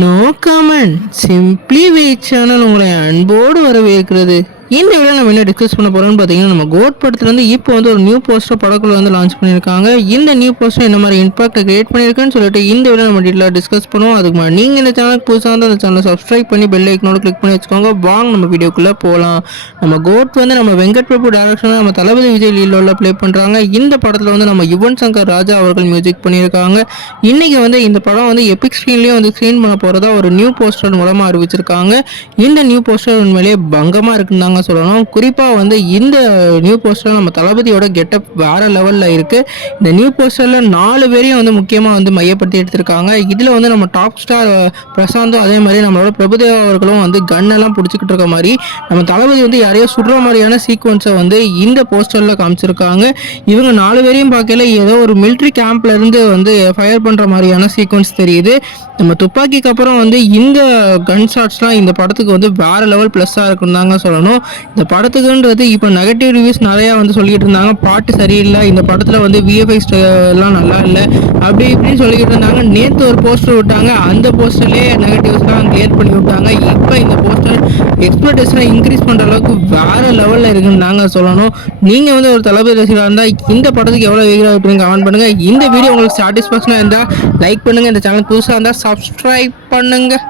No comment simply வே channel உங்களை அன்போடு வரவேற்கிறது. இந்த வீடியோ நம்ம என்ன டிஸ்கஸ் பண்ண போறோம்னு பார்த்தீங்கன்னா, நம்ம கோட் படத்துலேருந்து இப்போ வந்து ஒரு நியூ போஸ்டர் படக்குள்ள வந்து லான்ச் பண்ணியிருக்காங்க. இந்த நியூ போஸ்டர் என்ன மாதிரி இம்பாக்ட் கிரியேட் பண்ணியிருக்குன்னு சொல்லிட்டு இந்த வீடியோ நம்ம டீட்டெயிலாக டிஸ்கஸ் பண்ணுவோம். அதுக்கு முன்னாடி நீங்கள் இந்த சேனலுக்கு புதுசாக வந்து அந்த சேனலை சப்ஸ்கிரைப் பண்ணி பெல் ஐக்கனோட கிளிக் பண்ணி வச்சுக்கோங்க. வாங்க நம்ம வீடியோக்குள்ளே போகலாம். நம்ம கோட் வந்து நம்ம வெங்கட் பிரபு டேரக்ஷனில் நம்ம தளபதி விஜய் லீலோவில் ப்ளே பண்ணுறாங்க. இந்த படத்தில் வந்து நம்ம யுவன் சங்கர் ராஜா அவர்கள் மியூசிக் பண்ணியிருக்காங்க. இன்னைக்கு வந்து இந்த படம் வந்து எபிக் ஸ்க்ரீன்லேயும் வந்து ஸ்க்ரீன் பண்ண போகிறதா ஒரு நியூ போஸ்டர் மூலமாக அறிவிச்சிருக்காங்க. இந்த நியூ போஸ்டர் உண்மையிலேயே பங்கமாக இருக்குன்னு சொல்லணும். குறிப்பாக வந்து இந்த நியூ போஸ்டர் நம்ம தளபதியோட கெட்டப் வேற லெவலில் இருக்குது. இந்த நியூ போஸ்டரில் 4 பேரையும் வந்து முக்கியமாக வந்து மையப்படுத்தி எடுத்திருக்காங்க. இதில் வந்து நம்ம டாப் ஸ்டார் பிரசாந்தும் அதே மாதிரி நம்மளோட பிரபுதேவா அவர்களும் வந்து கன்னெல்லாம் பிடிச்சிக்கிட்டு இருக்க மாதிரி நம்ம தளபதி வந்து யாரையோ சுடுற மாதிரியான சீக்வன்ஸை வந்து இந்த போஸ்டரில் காமிச்சிருக்காங்க. இவங்க 4 பேரையும் பார்க்கல ஏதோ ஒரு மிலிட்ரி கேம்ப்ல இருந்து வந்து ஃபயர் பண்ணுற மாதிரியான சீக்வன்ஸ் தெரியுது. நம்ம துப்பாக்கிக்கு அப்புறம் வந்து இந்த கன் ஷாட்ஸ்லாம் இந்த படத்துக்கு வந்து வேற லெவல் ப்ளஸ்ஸாக இருக்குன்னு தாங்க சொல்லணும். இந்த படத்துக்குன்றது இப்போ நெகட்டிவ் ரிவ்யூஸ் நிறையா வந்து சொல்லிட்டு இருந்தாங்க. பாட்டு சரியில்லை, இந்த படத்தில் வந்து விஎஃப்எக்ஸ் எல்லாம் நல்லா இல்லை, அப்படி இப்படின்னு சொல்லிக்கிட்டு இருந்தாங்க. நேற்று ஒரு போஸ்டர் விட்டாங்க, அந்த போஸ்டர்லேயே நெகட்டிவ்ஸ்லாம் கிளியர் பண்ணி விட்டாங்க. இப்போ இந்த போஸ்டர் எக்ஸ்பெக்டேஷனை இன்க்ரீஸ் பண்ணுற அளவுக்கு வேற லெவலில் இருக்குன்னு நாங்கள் சொல்லணும். நீங்கள் வந்து ஒரு தளபதி ரசிகராக இருந்தால் இந்த படத்துக்கு எவ்வளோ வெயிட் அப்படின்னு கமெண்ட் பண்ணுங்கள். இந்த வீடியோ உங்களுக்கு சாட்டிஸ்ஃபேக்ஷனாக இருந்தால் லைக் பண்ணுங்கள். இந்த சேனல் புதுசாக இருந்தால் சப்ஸ்கிரைப் பண்ணுங்கள்.